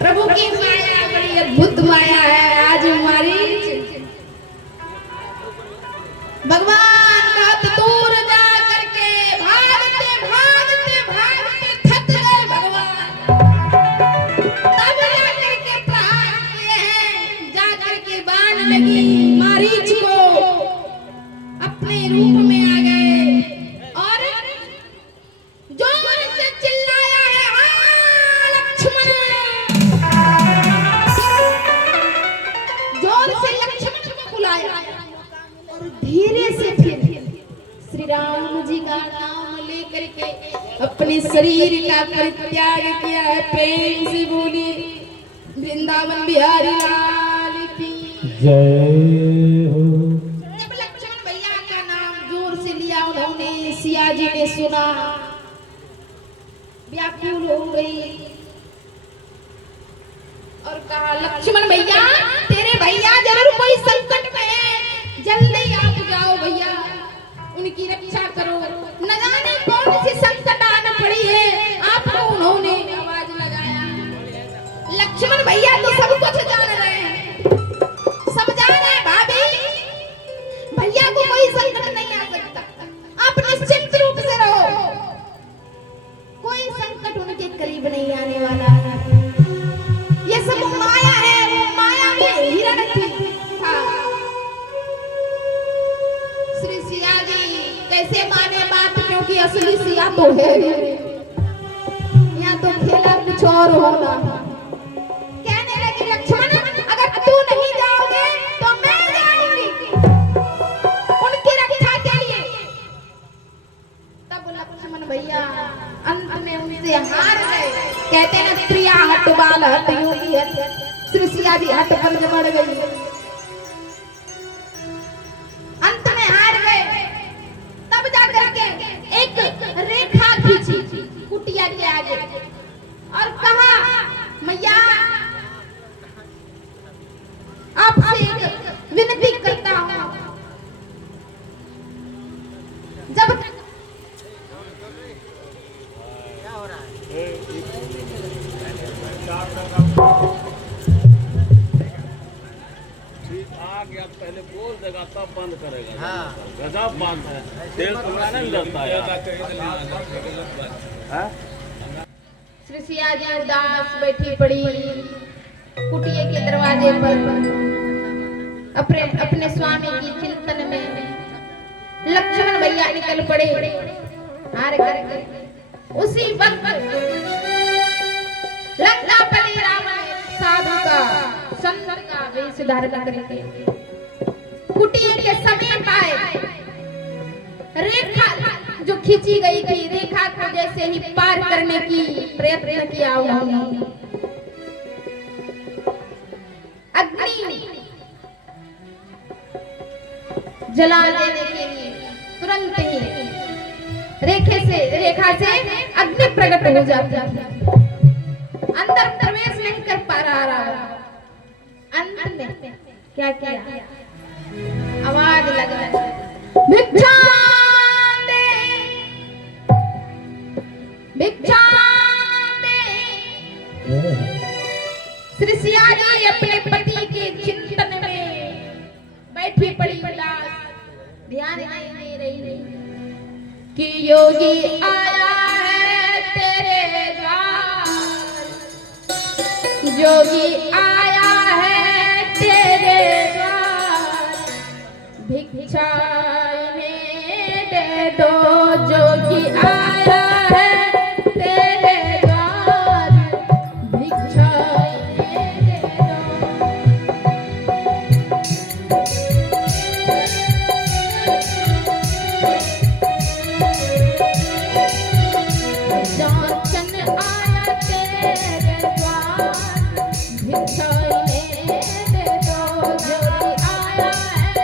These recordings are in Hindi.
प्रभु की माया बड़ी अद्भुत माया है। आज हमारी भगवान बहुत दूर जा करके भागते भागते भागते थक गए भगवान, तब जा करके प्रहार किए हैं। जा करके बाण लगी मारीच को, अपने रूप में आ गए और जोर से चिल्लाया है, हाँ लक्ष्मण। जोर से लक्ष्मण को बुलाया और धीरे से फिर श्री राम जी का नाम लेकर के अपने शरीर का परित्याग किया है। प्रेम से बोली वृंदावन बिहारी लाल की जय हो। जब लक्ष्मण भैया का नाम जोर से लिया उन्होंने, सिया जी ने सुना, व्याकुल हो गई और कहा लक्ष्मण भैया तेरे भैया जरूर कोई संकट में है, जल्दी आप जाओ भैया उनकी रक्षा करो, न जाने कौन सी संकट आना पड़ी है आपको। उन्होंने आवाज लगाया। लक्ष्मण भैया तो सब कुछ जान रहे हैं, सब जान रहे हैं भाभी, भैया को कोई संकट नहीं आ सकता, आप निश्चिंत रूप से रहो, कोई संकट उनके करीब नहीं आने वाला। ये सब माया है, वो माया भी तो है ही नहीं, यहाँ तो खेला कुछ और होना। कहने लगी लक्ष्मण अगर तू नहीं जाओगे तो मैं जाऊंगी उनकी रक्षा के लिए। तब लक्ष्मण भैया अंत में उनसे हार गए। कहते हैं स्त्रियां हट बाल हट योगी हट, सृष्टिया भी हट पर बढ़ गई, अंत में हार गए। तब जाकर के एक रेखा खींची कुटिया के आगे और कहा मैया आपसे एक विनती करता हूं, जब आ गया पहले बोल देगा तब बंद करेगा। हाँ गजब बात है, तेल कमरा नहीं लगता है। श्री सिया जी उदास बैठी पड़ी कुटिया के दरवाजे पर अपने स्वामी की चिंतन में। लक्ष्मण भैया निकल पड़े हार करके। उसी वक्त लंकापति रावण साधु का सुंदर का वेश धारण करके कुटिया के समीप आए। रेखा जो खींची गई थी, रेखा को जैसे ही पार करने की प्रयत्न किया उन्होंने, अग्नि जला देने के लिए तुरंत ही रेखा से अग्नि प्रकट हो जाती है, अंदर प्रवेश नहीं कर पा रहा। अंत में क्या किया, आवाज लगा भिक्षा दे, भिक्षा दे। श्री सिया जी अपने पति के चिंतन में बैठी पड़ी, ध्यान नहीं दे रही कि योगी आया है तेरे द्वार, योगी आया है तेरे द्वार, भिक्षा इन्हें दे दो, योगी आया है तेरे द्वार, भिक्षा इन्हें दे दो। जाचन आया तेरे द्वार, भिक्षा इन्हें दे दो, योगी आया है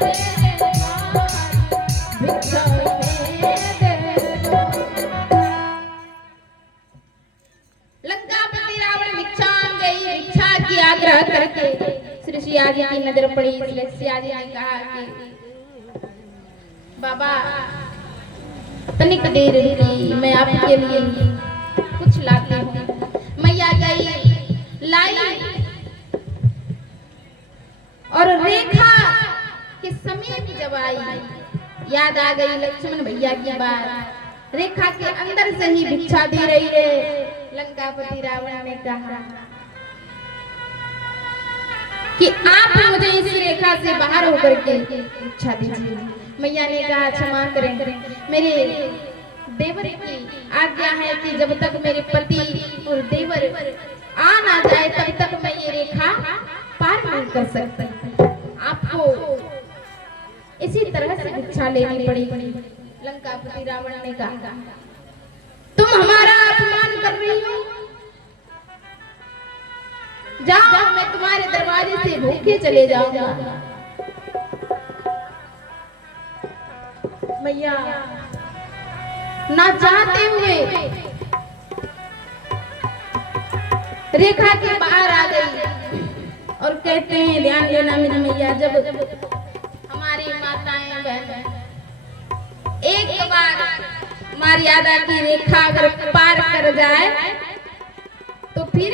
तेरे द्वार, भिक्षा इन्हें दे दो। लंकापति रावण भिक्षा गई, भिक्षा की आग्रह करके श्री सिया जी की नजर पड़ी। इसलिए सिया जी ने कहा कि बाबा तनिक देर रुकी, मैं आपके लिए कुछ लाती हूँ। मैया गई लाई और रेखा के समीप जब आई, याद आ गई लक्ष्मण भैया की बात। रेखा के अंदर से ही भिक्षा दे रही है। लंकापति रावण ने कहा कि आप मुझे इस रेखा से बाहर होकर के भिक्षा दीजिए। मैया ने कहा क्षमा करें, मेरे देवर की आज्ञा है कि जब तक मेरे पति और देवर आ ना जाए तब तक मैं ये रेखा पार नहीं कर सकती। आपको इसी तरह से भिक्षा लेनी पड़ेगी। लंकापति रावण ने कहा तुम हमारा अपमान कर रही हो, जाओ मैं तुम्हारे दरवाजे से भूखे चले जाऊंगा। मैया ना चाहते हुए रेखा के बाहर आ गई और कहते हैं ध्यान देना मेरी मैया, जब हमारी माताएं बहनें एक बार मर्यादा की रेखा अगर पार कर जाए तो फिर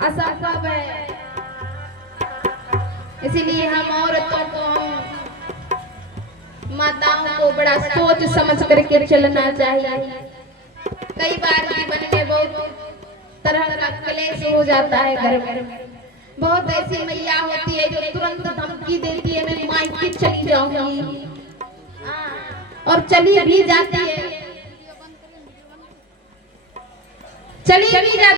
असंभव है। इसीलिए हम औरतों को, हम माताओं को बड़ा सोच समझ करके चलना चाहिए। कई बार जीवन में बहुत तरह का क्लेश हो जाता है घर में। बहुत ऐसी मैया होती है जो तुरंत धमकी देती है मैं मायके चली जाऊंगी। और चली भी जाती है, चली भी जाती